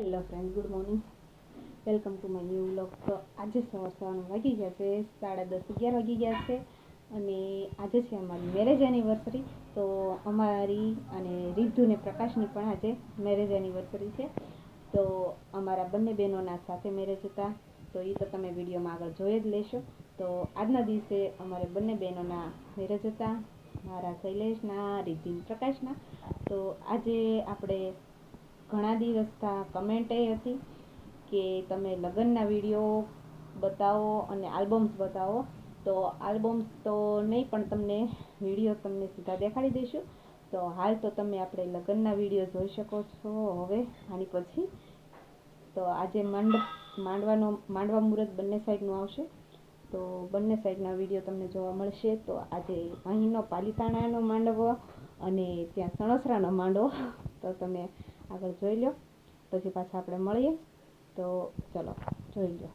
Hello friend, good morning. Welcome to my new vlog. તો આજે સવારના વાગી ગયા છે 10:30-11 વાગી ગયા છે અને આજે છે અમારી મેરેજ એનિવર્સરી. તો અમારી અને રીધુ ને પ્રકાશની પણ આજે મેરેજ એનિવર્સરી છે. તો અમારા બંને બહેનોના સાથે મેરેજ હતા, તો એ તો તમે વિડીયોમાં આગળ જોઈ જ લેશો. તો આજના દિવસે અમારે બંને બહેનોના મેરેજ હતા, મારા શૈલેષના, રીધુ પ્રકાશના. તો આજે આપણે ઘણા દિવસથી કમેન્ટ એ હતી કે તમે લગ્નના વિડીયો બતાવો અને આલ્બમ્સ બતાવો. તો આલ્બમ્સ તો નહીં, પણ તમને વિડીયો તમને સીધા દેખાડી દઈશું. તો હાલ તો તમે આપણે લગ્નના વિડીયો જોઈ શકો છો હવે આની પછી. તો આજે માંડવા મુહૂર્ત બંને સાઈડનું આવશે, તો બંને સાઈડના વિડીયો તમને જોવા મળશે. તો આજે અહીંનો પાલીતાણાનો માંડવો અને ત્યાં સણોસરાનો માંડવો તો તમે આગળ જોઈ લો, પછી પાછા આપણે મળીએ. તો ચલો જોઈ લો.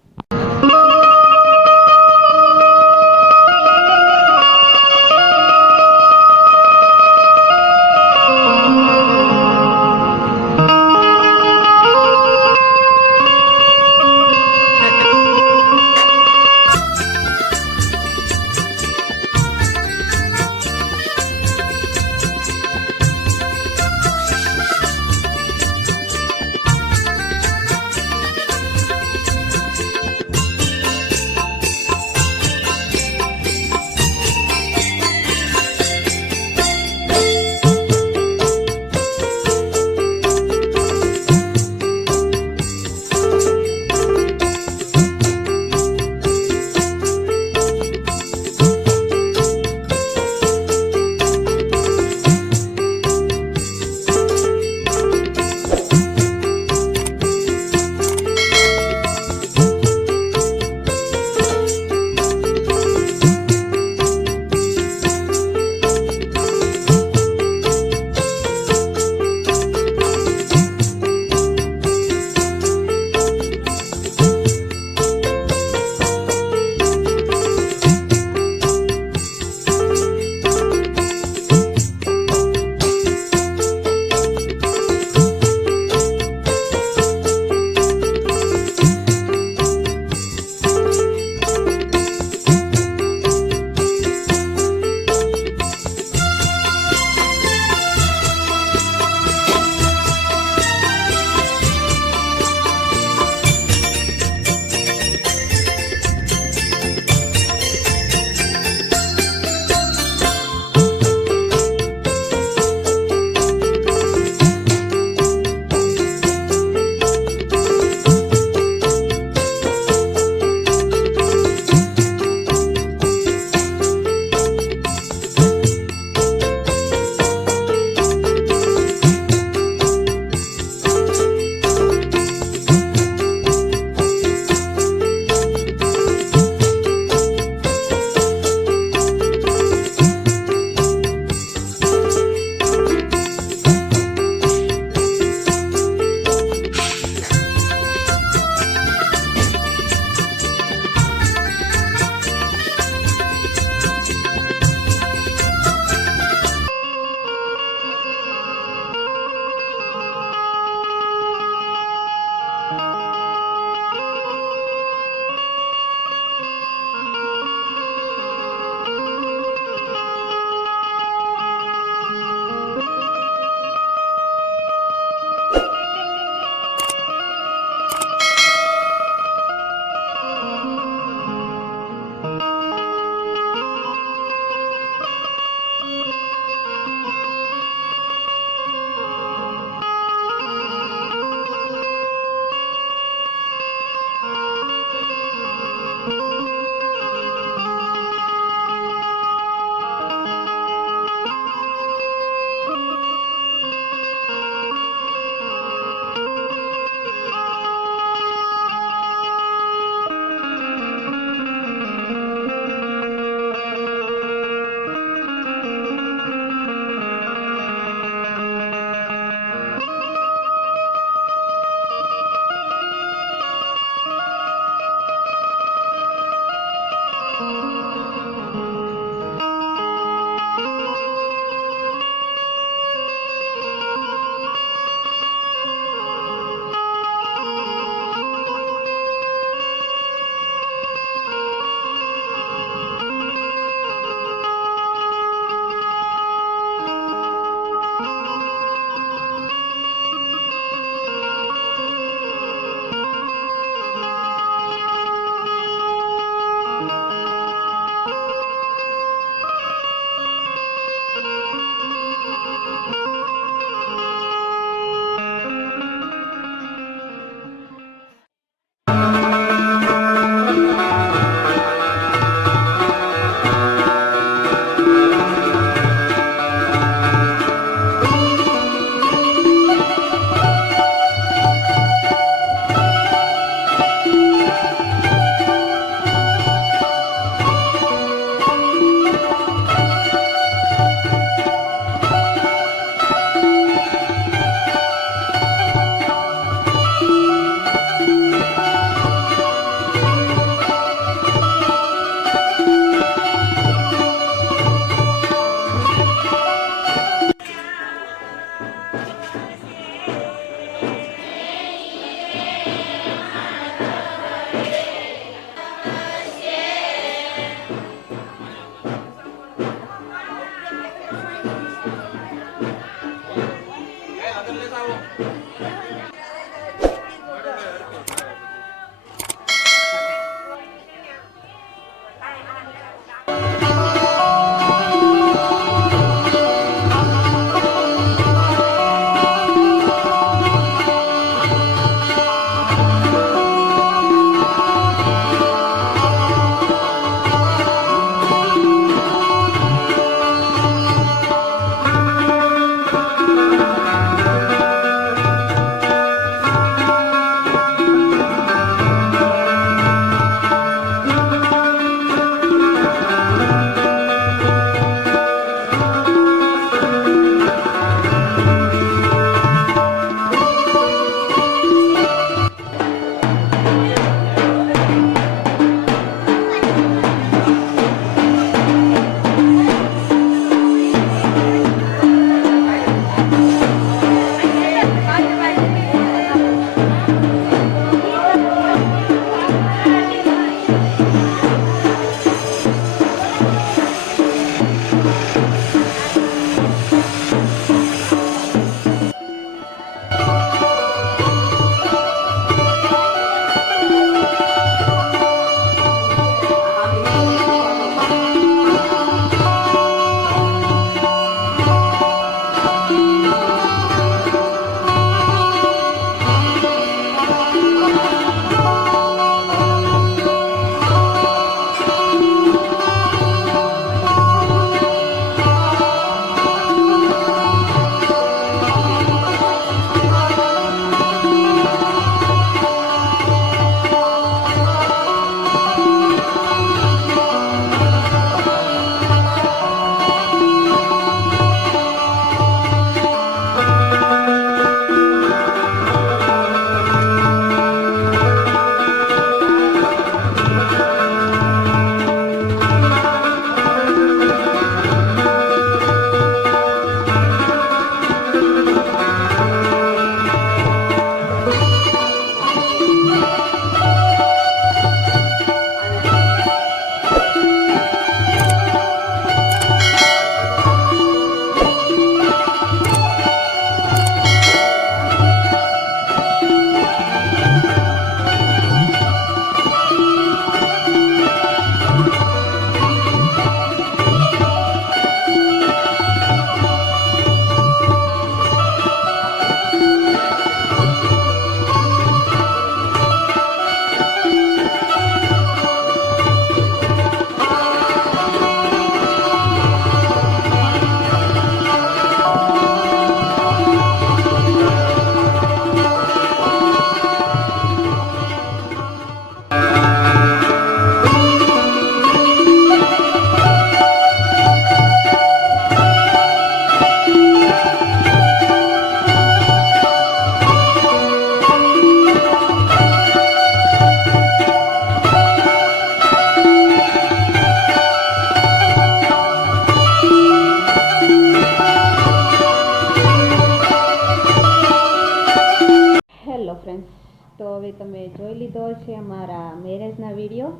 તો હવે તમે જોઈ લીધો છે અમારા મેરેજના વિડીયો.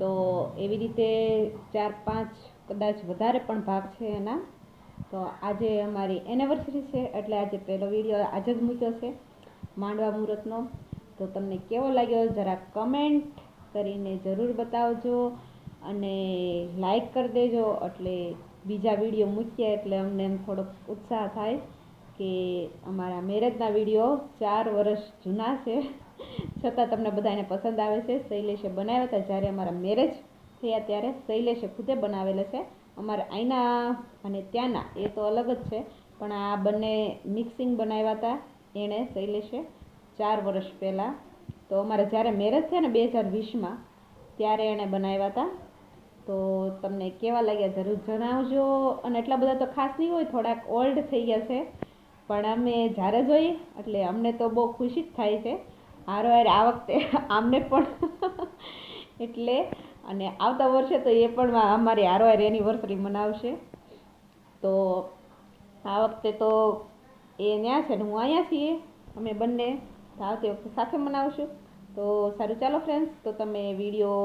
તો એવી રીતે 4-5 કદાચ વધારે પણ ભાગ છે એના. તો આજે અમારી એનિવર્સરી છે એટલે આજે પહેલો વિડીયો આજે જ મૂક્યો છે માંડવા મુહૂર્તનો. તો તમને કેવો લાગ્યો જરા કમેન્ટ કરીને જરૂર બતાવજો અને લાઈક કરી દેજો, એટલે બીજા વિડીયો મૂકીએ એટલે અમને એમ થોડોક ઉત્સાહ થાય કે અમારા મેરેજના વિડીયો 4 વર્ષ જૂના છે છતાં તમને બધાને પસંદ આવે છે. શૈલેષે બનાવ્યા હતા જ્યારે અમારા મેરેજ થયા ત્યારે શૈલેષે ખુદે બનાવેલા છે. અમારા અહીંના અને ત્યાંના એ તો અલગ જ છે, પણ આ બંને મિક્સિંગ બનાવ્યા હતા એણે શૈલેષે 4 વર્ષ પહેલાં. તો અમારા જ્યારે મેરેજ થયા ને 2020માં ત્યારે એણે બનાવ્યા હતા. તો તમને કેવા લાગ્યા જરૂર જણાવજો. અને એટલા બધા તો ખાસ નહીં હોય, થોડાક ઓલ્ડ થઈ ગયા છે, પણ અમે જ્યારે જોઈએ એટલે અમને તો બહુ ખુશી જ થાય છે. હારોહાર આ વખતે આમને પણ એટલે અને આવતા વર્ષે તો એ પણ અમારી હારોહાર એનિવર્સરી મનાવશે. તો આ વખતે તો એ ત્યાં છે ને હું અહીંયા છીએ, અમે બંને આવતી વખતે સાથે મનાવશું. તો સારું, ચાલો ફ્રેન્ડ્સ, તો તમે વિડીયો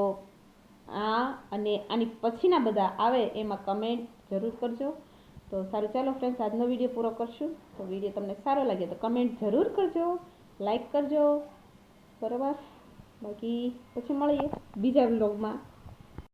આ અને આની પછીના બધા આવે એમાં કમેન્ટ જરૂર કરજો. તો સારું, ચાલો ફ્રેન્ડ્સ, આજનો વિડીયો પૂરો કરશું. તો વિડીયો તમને સારો લાગે તો કમેન્ટ જરૂર કરજો, લાઈક કરજો, બરાબર. બાકી પછી મળીએ બીજા વ્લોગમાં.